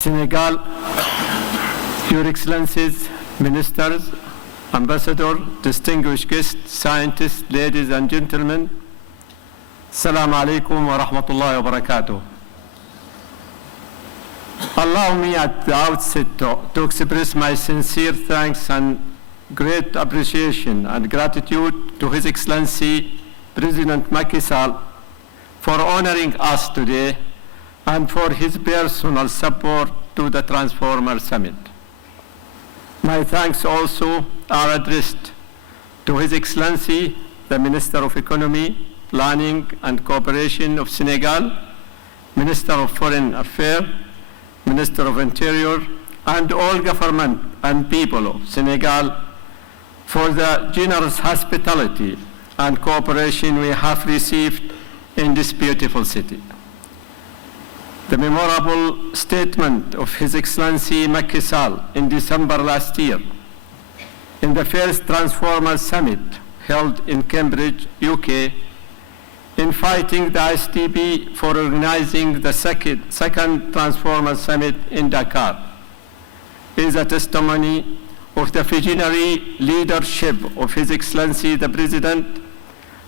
Senegal, Your Excellencies, Ministers, Ambassador, distinguished guests, scientists, ladies and gentlemen, Assalamu alaikum wa rahmatullahi wa barakatuh. Allow me at the outset to express my sincere thanks and great appreciation and gratitude to His Excellency President Macky Sall for honoring us today and for his personal support to the Transformer Summit. My thanks also are addressed to His Excellency, the Minister of Economy, Planning and Cooperation of Senegal, Minister of Foreign Affairs, Minister of Interior, and all government and people of Senegal for the generous hospitality and cooperation we have received in this beautiful city. The memorable statement of His Excellency Macky Sall in December last year in the first Transformer Summit held in Cambridge, UK, inviting the ISTB for organizing the second Transformer Summit in Dakar, is a testimony of the visionary leadership of His Excellency the President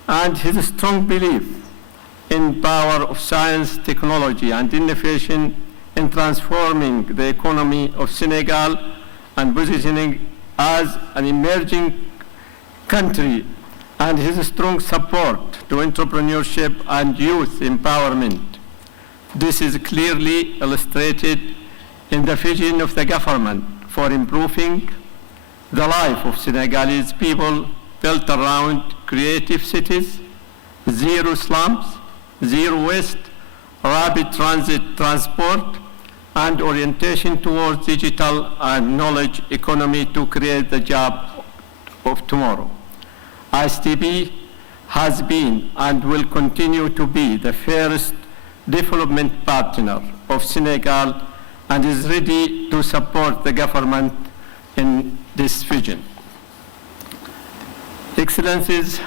and his strong belief in power of science, technology, and innovation in transforming the economy of Senegal and positioning as an emerging country, and his strong support to entrepreneurship and youth empowerment. This is clearly illustrated in the vision of the government for improving the life of Senegalese people built around creative cities, zero slums, zero waste, rapid transit transport, and orientation towards digital and knowledge economy to create the job of tomorrow. ISTB has been and will continue to be the first development partner of Senegal and is ready to support the government in this vision. Excellencies,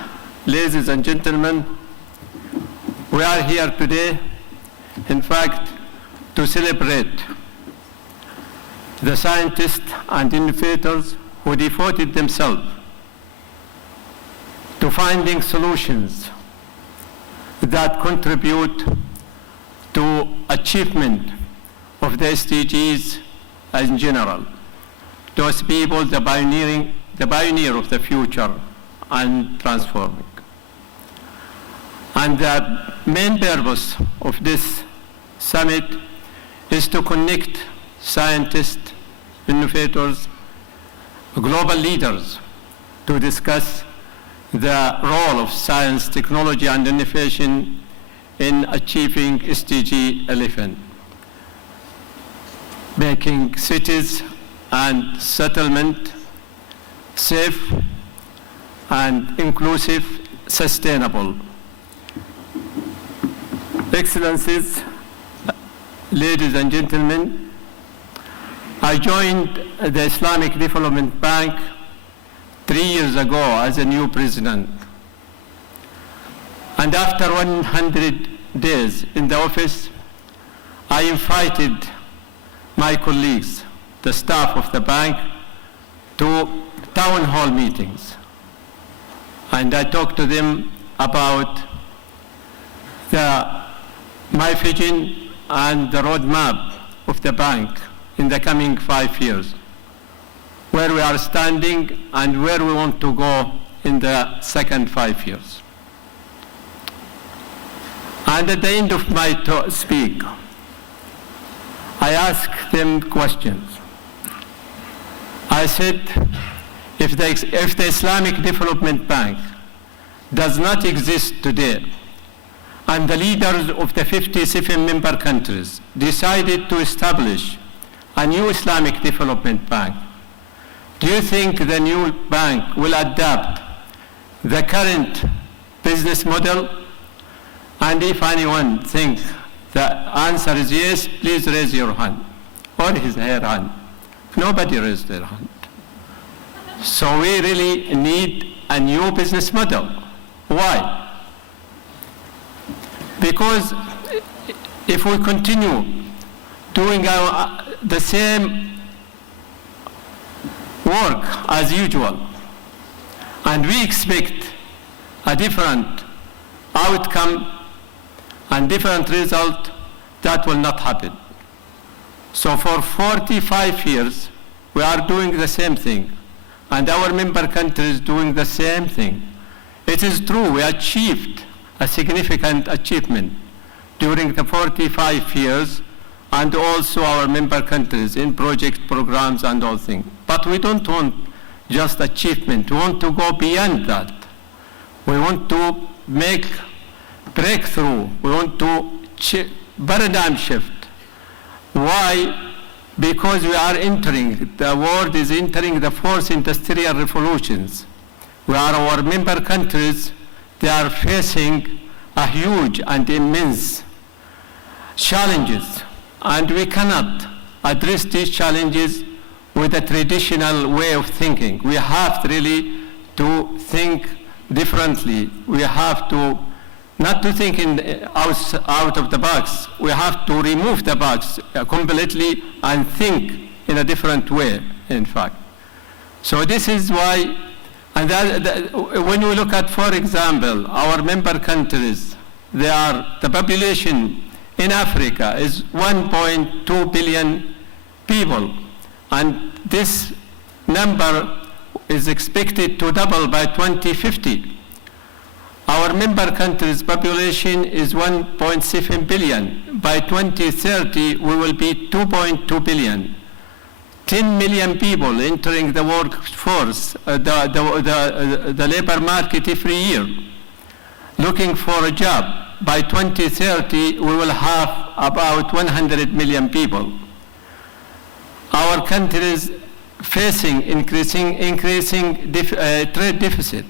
ladies and gentlemen, we are here today, in fact, to celebrate the scientists and innovators who devoted themselves to finding solutions that contribute to achievement of the SDGs in general. Those people, the pioneer of the future and transforming. And the main purpose of this summit is to connect scientists, innovators, global leaders to discuss the role of science, technology, and innovation in achieving SDG 11, making cities and settlement safe and inclusive, sustainable. Excellencies, ladies and gentlemen, I joined the Islamic Development Bank 3 years ago as a new president. And after 100 days in the office, I invited my colleagues, the staff of the bank, to town hall meetings. And I talked to them about my vision and the roadmap of the bank in the coming 5 years, where we are standing and where we want to go in the second 5 years. And at the end of my speak, I asked them questions. I said, if the Islamic Development Bank does not exist today, and the leaders of the 57 member countries decided to establish a new Islamic Development Bank, do you think the new bank will adapt the current business model? And if anyone thinks the answer is yes, please raise your hand, or her hand. Nobody raised their hand. So we really need a new business model. Why? Because if we continue doing the same work as usual, and we expect a different outcome and different result, that will not happen. So for 45 years, we are doing the same thing, and our member countries doing the same thing. It is true, we achieved a significant achievement during the 45 years, and also our member countries in project programs and all things. But we don't want just achievement, we want to go beyond that. We want to make breakthrough, we want to paradigm shift. Why? Because we are entering, the world is entering the fourth industrial revolutions, where our member countries, they are facing a huge and immense challenges, and we cannot address these challenges with a traditional way of thinking. We have really to think differently. We have to not to think out of the box. We have to remove the box completely and think in a different way, in fact. So this is why, and when we look at, for example, our member countries, the population in Africa is 1.2 billion people, and this number is expected to double by 2050. Our member countries' population is 1.7 billion. By 2030, we will be 2.2 billion. 10 million people entering the workforce, the labor market every year, looking for a job. By 2030, we will have about 100 million people. Our countries facing increasing trade deficit,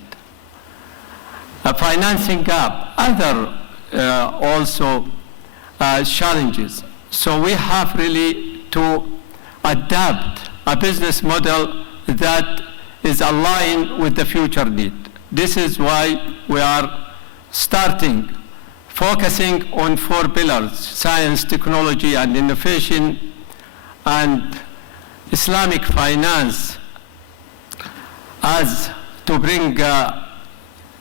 a financing gap, other also challenges. So we have really to adapt a business model that is aligned with the future need. This is why we are focusing on 4 pillars: science, technology, and innovation, and Islamic finance, as to bring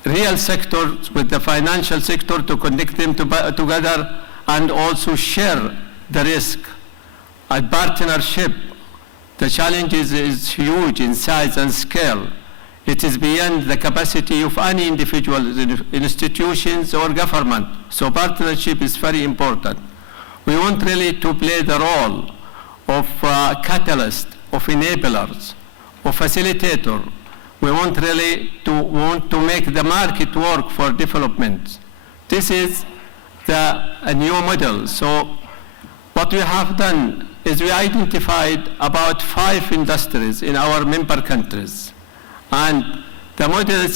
real sectors with the financial sector to connect them together, and also share the risk. A partnership, the challenge is huge in size and scale. It is beyond the capacity of any individual institutions or government. So partnership is very important. We want really to play the role of catalyst, of enablers, of facilitator. We want really to make the market work for development. This is a new model. So what we have done is we identified about 5 industries in our member countries. And the model